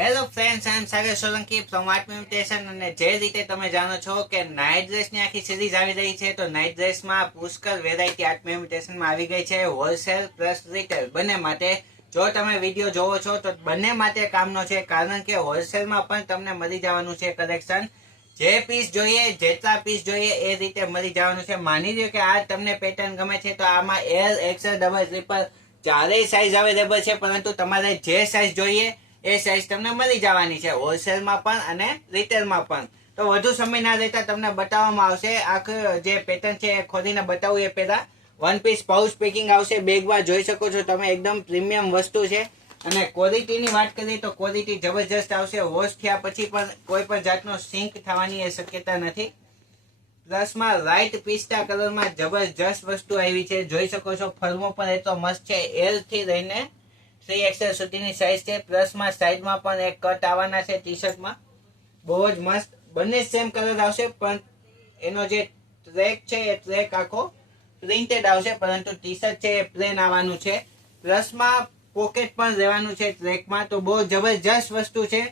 Hello friends, I am Sagar Solanki from art imitation. અને જે રીતે તમે જાણો છો કે નાઇટ ડ્રેસની આખી સિરીઝ આવી રહી છે, તો નાઇટ ડ્રેસમાં પુષ્કળ વેરાયટી આર્ટ ઇમિટેશનમાં આવી ગઈ છે, હોલસેલ પ્લસ રિટેલ બંને માટે. જો તમે વિડીયો જોવો છો તો બંને માટે કામનો છે, કારણ કે હોલસેલમાં પણ તમને મળી જવાનું છે કલેક્શન. જે પીસ જોઈએ, જેટલા પીસ જોઈએ એ રીતે મળી જવાનું છે. માની લો કે આ તમને પેટર્ન ગમે છે તો આમાં એલ, એક્સેલ, ડબલ, ટ્રિપલ ચારેય સાઇઝ અવેલેબલ છે, પરંતુ તમારે જે સાઇઝ જોઈએ એ સાઇઝ તમને મળી જવાની છે, હોલસેલમાં પણ અને રિટેલમાં પણ. તો વધુ સમય ના લેતા તમને બતાવવામાં આવશે. આખું જે પેટર્ન છે એ ખોલીને બતાવું એ પહેલા વન પીસ પાઉચ પેકિંગ આવશે. બેગમાં જોઈ શકો છો તમે, એકદમ પ્રીમિયમ વસ્તુ છે. અને ક્વોલિટીની વાત કરીએ તો ક્વોલિટી જબરજસ્ત આવશે. વોશ થયા પછી પણ કોઈ પણ જાતનો સિંક થવાની એ શક્યતા નથી. પ્લસમાં લાઇટ પિસ્તા કલરમાં જબરજસ્ત વસ્તુ આવી છે, જોઈ શકો છો. ફરમો પણ એટલો મસ્ત છે, એલ થી લઈને 3XL સુધીની સાઇઝ છે. પ્લસમાં સાઈડમાં પણ એક કટ આવવાના છે ટી શર્ટમાં, બહુ જ મસ્ત. બંને સેમ કલર આવશે, પણ એનો જે ટ્રેક છે એ ટ્રેક આખો પ્રિન્ટેડ આવશે, પરંતુ ટી શર્ટ છે એ પ્લેન આવવાનું છે. પ્લસમાં પોકેટ પણ રહેવાનું છે ટ્રેકમાં. તો બહુ જબરજસ્ત વસ્તુ છે.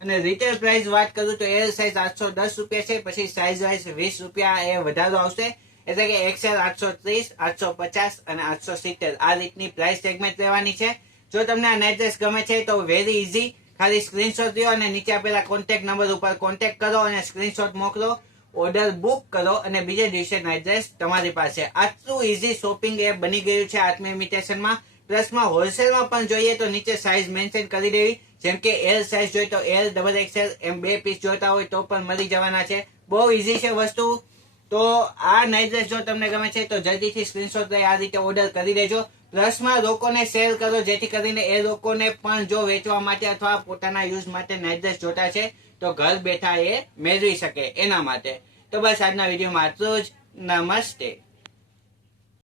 અને રિટેલ પ્રાઇસ વાત કરું તો એલ સાઇઝ 810 રૂપિયા છે, પછી સાઇઝ વાઇઝ 20 રૂપિયા એ વધારો આવશે. એટલે કે એક્સેલ 830, 850 અને 870 આ રીતની પ્રાઇસ સેગમેન્ટ રહેવાની છે. જો તમને આ નાઇટ ડ્રેસ ગમે છે તો વેરી ઇઝી, ખાલી સ્ક્રીનશોટ લ્યો અને નીચે આપેલા કોન્ટેક્ટ નંબર ઉપર કોન્ટેક્ટ કરો અને સ્ક્રીનશોટ મોકલો, ઓર્ડર બુક કરો અને બીજે દિવસે નાઇટ ડ્રેસ તમારી પાસે. આટલું ઇઝી શોપિંગ એ બની ગયું છે આત્મ ઇમિટેશનમાં. પ્લસમાં હોલસેલમાં પણ જોઈએ તો નીચે સાઇઝ મેન્શન કરી દેવી, જેમ કે એલ સાઇઝ જોઈએ તો એલ, ડબલ એક્સેલ એમ 2 પીસ જોતા હોય તો પણ મળી જવાના છે. બહુ ઇઝી છે વસ્તુ. તો આ નાઇટ ડ્રેસ જો તમને ગમે છે તો જલ્દીથી સ્ક્રીનશોટ લઈ આ રીતે ઓર્ડર કરી દેજો. પ્લસમાં લોકોને શેર કરો, જેથી કરીને એ લોકોને પણ જો વેચવા માટે અથવા પોતાના યુઝ માટે નાઇટ ડ્રેસ જોતા છે તો ઘર બેઠા એ મેળવી શકે એના માટે. તો બસ આજના વિડીયોમાં આટલું જ. નમસ્તે.